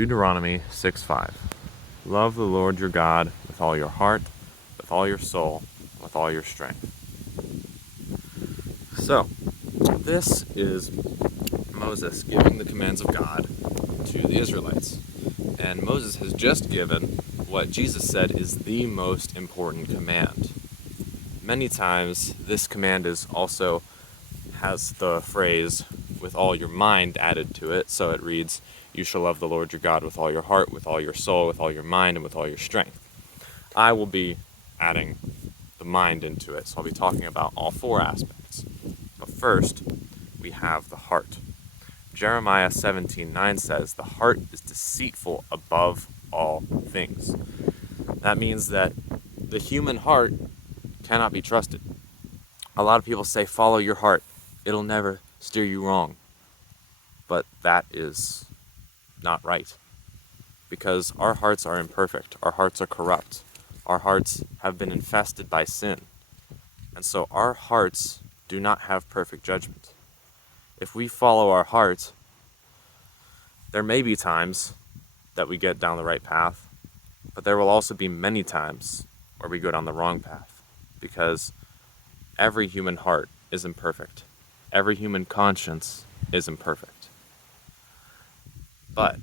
Deuteronomy 6:5. Love the Lord your God with all your heart, with all your soul, with all your strength. So, this is Moses giving the commands of God to the Israelites. And Moses has just given what Jesus said is the most important command. Many times, this command has the phrase, with all your mind added to it. So it reads, you shall love the Lord your God with all your heart, with all your soul, with all your mind, and with all your strength. I will be adding the mind into it, so I'll be talking about all four aspects. But first, we have the heart. Jeremiah 17:9 says, the heart is deceitful above all things. That means that the human heart cannot be trusted. A lot of people say, follow your heart. It'll never steer you wrong. But that is not right. Because our hearts are imperfect. Our hearts are corrupt. Our hearts have been infested by sin. And so our hearts do not have perfect judgment. If we follow our heart, there may be times that we get down the right path, but there will also be many times where we go down the wrong path. Because every human heart is imperfect. Every human conscience is imperfect. But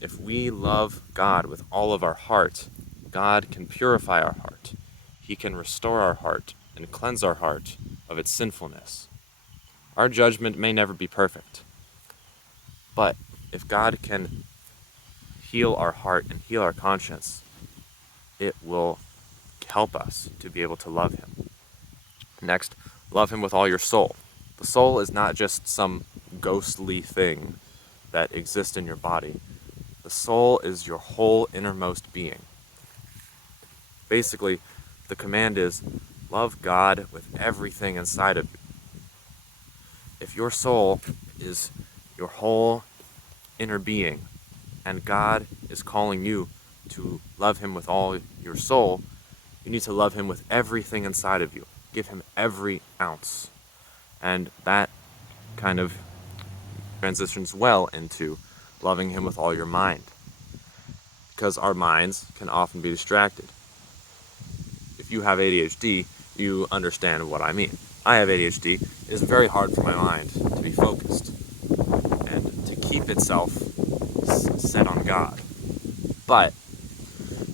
if we love God with all of our heart, God can purify our heart. He can restore our heart and cleanse our heart of its sinfulness. Our judgment may never be perfect, but if God can heal our heart and heal our conscience, it will help us to be able to love Him. Next, love Him with all your soul. The soul is not just some ghostly thing that exists in your body. The soul is your whole innermost being. Basically, the command is, love God with everything inside of you. If your soul is your whole inner being, and God is calling you to love Him with all your soul, you need to love Him with everything inside of you. Give Him every ounce. And that kind of transitions well into loving Him with all your mind. Because our minds can often be distracted. If you have ADHD, you understand what I mean. I have ADHD. It is very hard for my mind to be focused and to keep itself set on God. But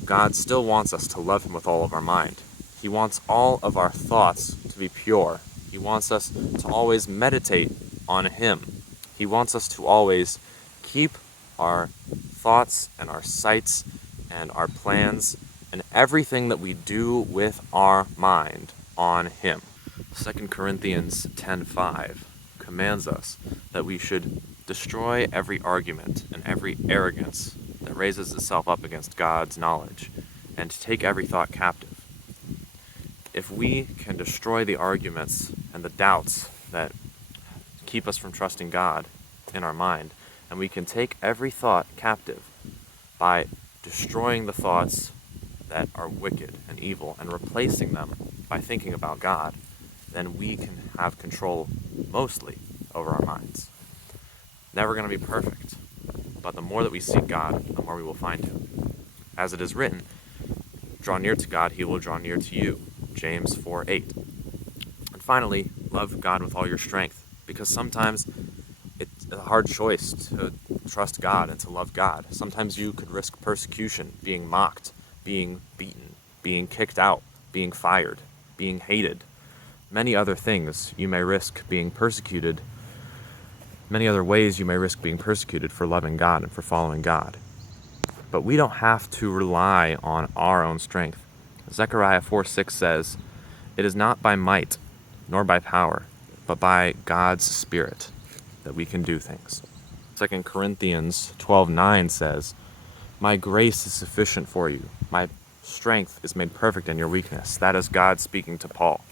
God still wants us to love Him with all of our mind. He wants all of our thoughts to be pure. He wants us to always meditate on Him. He wants us to always keep our thoughts and our sights and our plans and everything that we do with our mind on Him. 2 Corinthians 10:5 commands us that we should destroy every argument and every arrogance that raises itself up against God's knowledge, and take every thought captive. If we can destroy the arguments and the doubts that keep us from trusting God in our mind, and we can take every thought captive by destroying the thoughts that are wicked and evil and replacing them by thinking about God, then we can have control mostly over our minds. Never going to be perfect, but the more that we seek God, the more we will find Him. As it is written, draw near to God, He will draw near to you. James 4:8. And finally, love God with all your strength, because sometimes it's a hard choice to trust God and to love God. Sometimes you could risk persecution, being mocked, being beaten, being kicked out, being fired, being hated. Many other things you may risk being persecuted. Many other ways you may risk being persecuted for loving God and for following God. But we don't have to rely on our own strength. Zechariah 4:6 says, it is not by might nor by power, but by God's Spirit that we can do things. 2 Corinthians 12:9 says, my grace is sufficient for you. My strength is made perfect in your weakness. That is God speaking to Paul.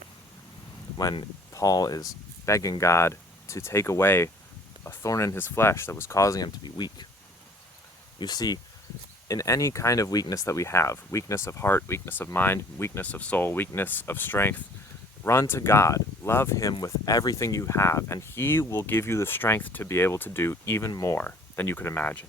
When Paul is begging God to take away a thorn in his flesh that was causing him to be weak. You see, in any kind of weakness that we have, weakness of heart, weakness of mind, weakness of soul, weakness of strength, run to God. Love Him with everything you have, and He will give you the strength to be able to do even more than you could imagine.